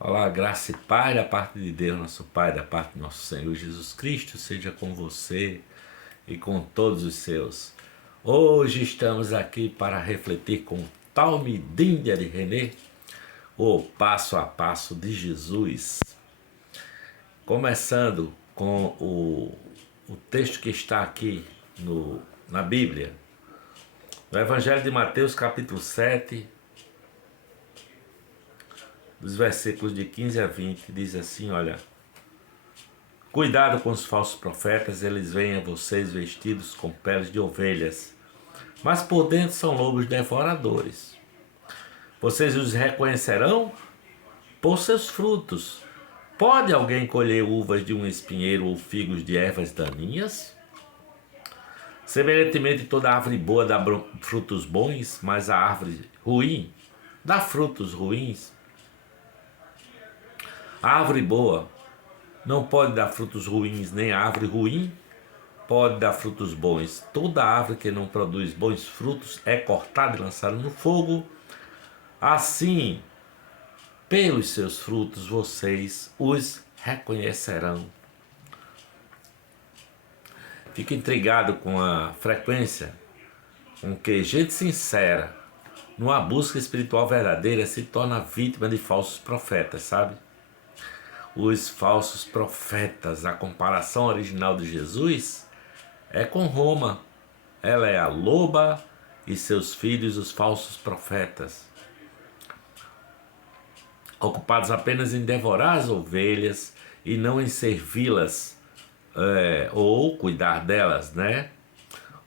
Olá, graça e paz da parte de Deus, nosso Pai, da parte do nosso Senhor Jesus Cristo, seja com você e com todos os seus. Hoje estamos aqui para refletir com Talmidim de René, o passo a passo de Jesus. Começando com o texto que está aqui na Bíblia, no Evangelho de Mateus, capítulo 7, dos versículos de 15 a 20, diz assim, olha: cuidado com os falsos profetas, eles vêm a vocês vestidos com peles de ovelhas, mas por dentro são lobos devoradores. Vocês os reconhecerão por seus frutos. Pode alguém colher uvas de um espinheiro ou figos de ervas daninhas? Semelhantemente, toda árvore boa dá frutos bons, mas a árvore ruim dá frutos ruins. A árvore boa não pode dar frutos ruins, nem a árvore ruim pode dar frutos bons. Toda árvore que não produz bons frutos é cortada e lançada no fogo. Assim, pelos seus frutos vocês os reconhecerão. Fico intrigado com a frequência com que gente sincera, numa busca espiritual verdadeira, se torna vítima de falsos profetas, sabe? Os falsos profetas, a comparação original de Jesus é com Roma. Ela é a loba e seus filhos, os falsos profetas, ocupados apenas em devorar as ovelhas e não em servi-las ou cuidar delas, né?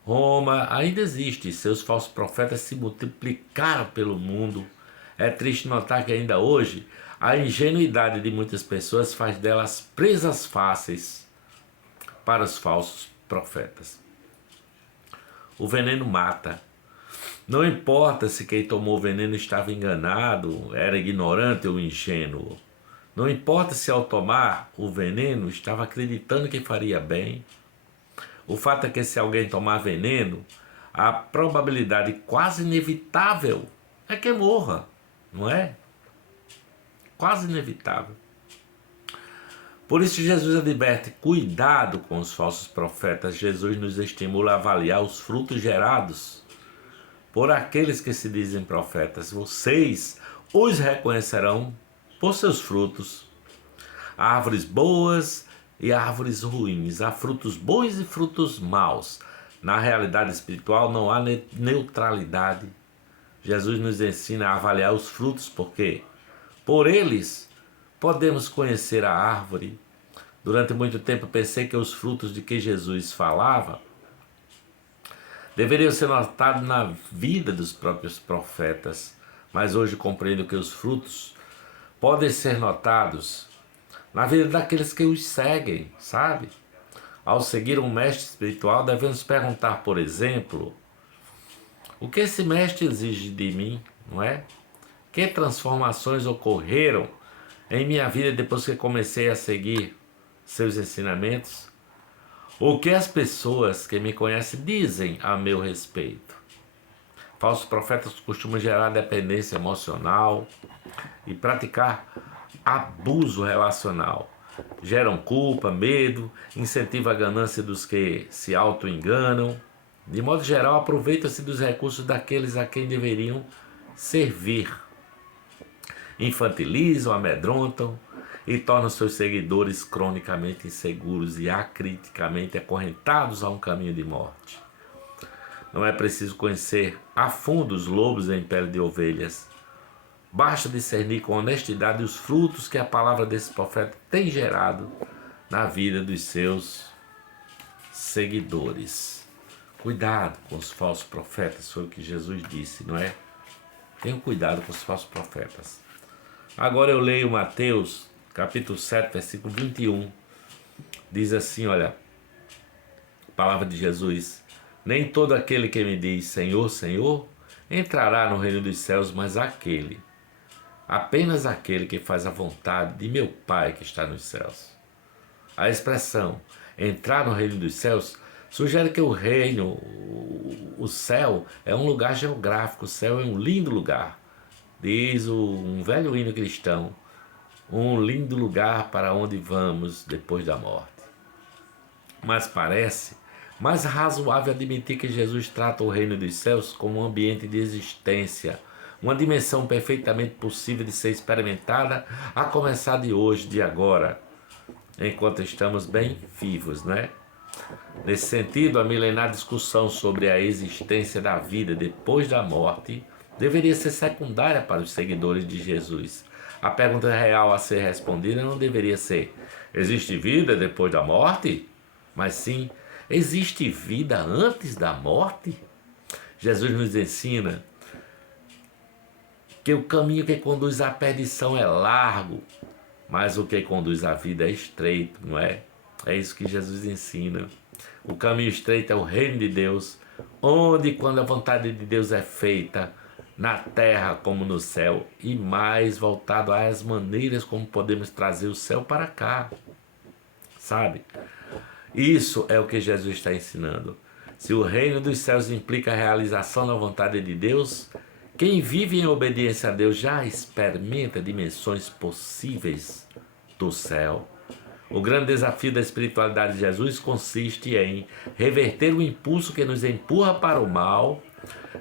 Roma ainda existe, seus falsos profetas se multiplicaram pelo mundo. É triste notar que ainda hoje a ingenuidade de muitas pessoas faz delas presas fáceis para os falsos profetas. O veneno mata. Não importa se quem tomou o veneno estava enganado, era ignorante ou ingênuo. Não importa se ao tomar o veneno estava acreditando que faria bem. O fato é que se alguém tomar veneno, a probabilidade quase inevitável é que morra, não é? Quase inevitável. Por isso Jesus adverte, cuidado com os falsos profetas. Jesus nos estimula a avaliar os frutos gerados por aqueles que se dizem profetas. Vocês os reconhecerão por seus frutos. Há árvores boas e árvores ruins. Há frutos bons e frutos maus. Na realidade espiritual não há neutralidade. Jesus nos ensina a avaliar os frutos, porque por eles podemos conhecer a árvore. Durante muito tempo pensei que os frutos de que Jesus falava deveriam ser notados na vida dos próprios profetas, mas hoje compreendo que os frutos podem ser notados na vida daqueles que os seguem, sabe? Ao seguir um mestre espiritual, devemos perguntar, por exemplo, o que esse mestre exige de mim, não é? Que transformações ocorreram em minha vida depois que comecei a seguir seus ensinamentos? O que as pessoas que me conhecem dizem a meu respeito? Falsos profetas costumam gerar dependência emocional e praticar abuso relacional. Geram culpa, medo, incentivam a ganância dos que se auto-enganam. De modo geral, aproveitam-se dos recursos daqueles a quem deveriam servir. Infantilizam, amedrontam e tornam seus seguidores cronicamente inseguros e acriticamente acorrentados a um caminho de morte. Não é preciso conhecer a fundo os lobos em pele de ovelhas. Basta discernir com honestidade os frutos que a palavra desse profeta tem gerado na vida dos seus seguidores. Cuidado com os falsos profetas, foi o que Jesus disse, não é? Tenham cuidado com os falsos profetas. Agora eu leio Mateus, capítulo 7, versículo 21. Diz assim, olha, palavra de Jesus: nem todo aquele que me diz Senhor, Senhor, entrará no reino dos céus, mas apenas aquele que faz a vontade de meu Pai que está nos céus. A expressão entrar no reino dos céus sugere que o reino, o céu, é um lugar geográfico. O céu é um lindo lugar. Diz um velho hino cristão: um lindo lugar para onde vamos depois da morte. Mas parece mais razoável admitir que Jesus trata o reino dos céus como um ambiente de existência, uma dimensão perfeitamente possível de ser experimentada, a começar de hoje, de agora, enquanto estamos bem vivos, né? Nesse sentido, a milenar discussão sobre a existência da vida depois da morte deveria ser secundária para os seguidores de Jesus. A pergunta real a ser respondida não deveria ser: existe vida depois da morte? Mas sim, existe vida antes da morte? Jesus nos ensina que o caminho que conduz à perdição é largo, mas o que conduz à vida é estreito, não é? É isso que Jesus ensina. O caminho estreito é o reino de Deus, onde, quando a vontade de Deus é feita, na terra como no céu, e mais voltado às maneiras como podemos trazer o céu para cá, sabe? Isso é o que Jesus está ensinando. Se o reino dos céus implica a realização da vontade de Deus, quem vive em obediência a Deus já experimenta dimensões possíveis do céu. O grande desafio da espiritualidade de Jesus consiste em reverter o impulso que nos empurra para o mal,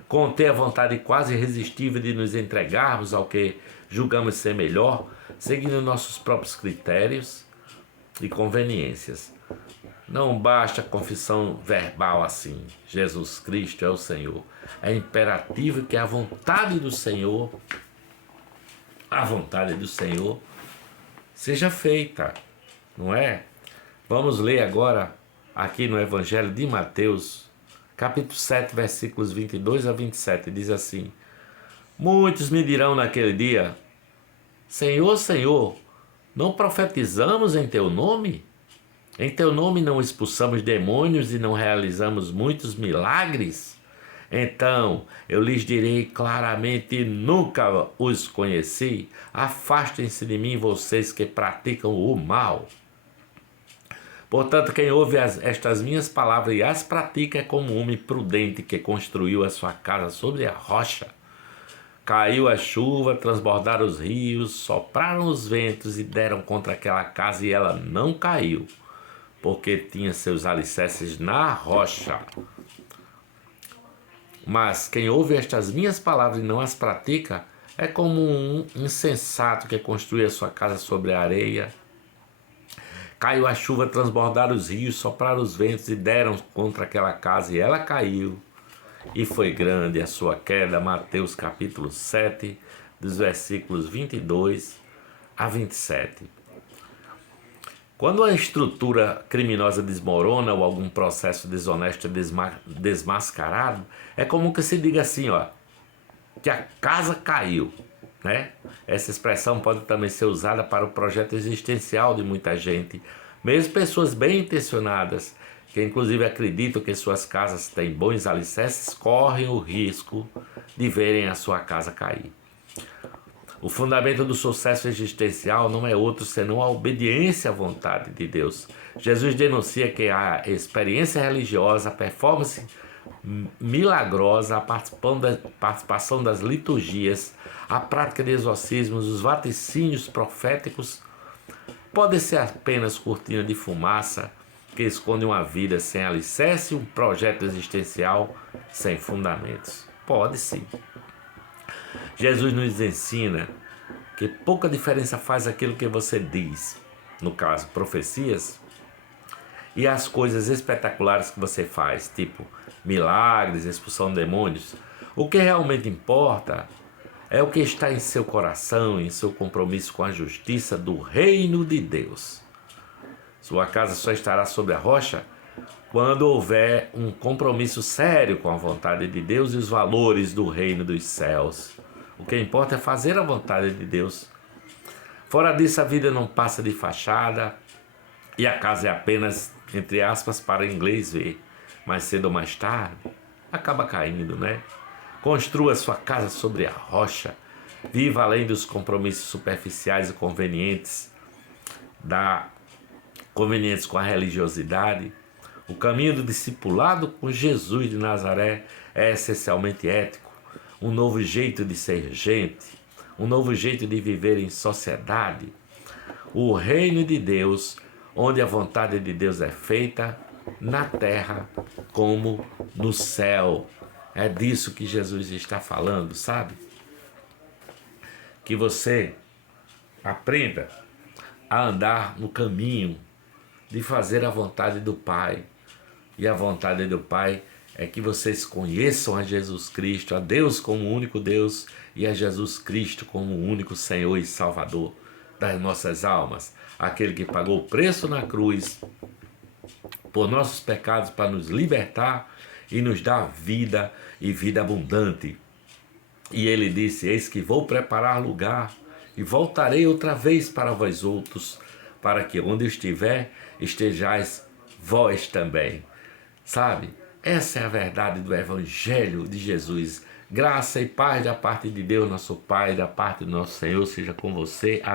conter a vontade quase irresistível de nos entregarmos ao que julgamos ser melhor, seguindo nossos próprios critérios e conveniências. Não basta confissão verbal assim: Jesus Cristo é o Senhor. É imperativo que a vontade do Senhor seja feita, não é? Vamos ler agora aqui no Evangelho de Mateus, capítulo 7, versículos 22 a 27, diz assim: muitos me dirão naquele dia: Senhor, Senhor, não profetizamos em teu nome? Em teu nome não expulsamos demônios e não realizamos muitos milagres? Então eu lhes direi claramente: nunca os conheci. Afastem-se de mim, vocês que praticam o mal. Portanto, quem ouve estas minhas palavras e as pratica é como um homem prudente que construiu a sua casa sobre a rocha. Caiu a chuva, transbordaram os rios, sopraram os ventos e deram contra aquela casa, e ela não caiu, porque tinha seus alicerces na rocha. Mas quem ouve estas minhas palavras e não as pratica é como um insensato que construiu a sua casa sobre a areia. Caiu a chuva, transbordaram os rios, sopraram os ventos e deram contra aquela casa, e ela caiu. E foi grande a sua queda. Mateus capítulo 7, dos versículos 22 a 27. Quando a estrutura criminosa desmorona ou algum processo desonesto é desmascarado, é comum que se diga assim, que a casa caiu, né? Essa expressão pode também ser usada para o projeto existencial de muita gente, mesmo pessoas bem intencionadas, que inclusive acreditam que suas casas têm bons alicerces, correm o risco de verem a sua casa cair. O fundamento do sucesso existencial não é outro senão a obediência à vontade de Deus. Jesus denuncia que a experiência religiosa, a performance milagrosa, a participação das liturgias, a prática de exorcismos, os vaticínios proféticos, pode ser apenas cortina de fumaça que esconde uma vida sem alicerce e um projeto existencial sem fundamentos. Pode sim. Jesus nos ensina que pouca diferença faz aquilo que você diz, no caso, profecias, e as coisas espetaculares que você faz, tipo milagres, expulsão de demônios. O que realmente importa é o que está em seu coração, em seu compromisso com a justiça do reino de Deus. Sua casa só estará sobre a rocha quando houver um compromisso sério com a vontade de Deus e os valores do reino dos céus. O que importa é fazer a vontade de Deus. Fora disso, a vida não passa de fachada e a casa é apenas, entre aspas, para inglês ver. Mais cedo ou mais tarde, acaba caindo, né? Construa sua casa sobre a rocha. Viva além dos compromissos superficiais e convenientes com a religiosidade. O caminho do discipulado com Jesus de Nazaré é essencialmente ético. Um novo jeito de ser gente, um novo jeito de viver em sociedade, o reino de Deus, onde a vontade de Deus é feita na terra como no céu. É disso que Jesus está falando, sabe? Que você aprenda a andar no caminho de fazer a vontade do Pai. E a vontade do Pai é que vocês conheçam a Jesus Cristo, a Deus como o único Deus e a Jesus Cristo como o único Senhor e Salvador das nossas almas. Aquele que pagou o preço na cruz por nossos pecados para nos libertar e nos dar vida e vida abundante. E ele disse: eis que vou preparar lugar e voltarei outra vez para vós outros, para que onde eu estiver, estejais vós também. Sabe? Essa é a verdade do Evangelho de Jesus. Graça e paz da parte de Deus, nosso Pai, da parte do nosso Senhor, seja com você. Amém.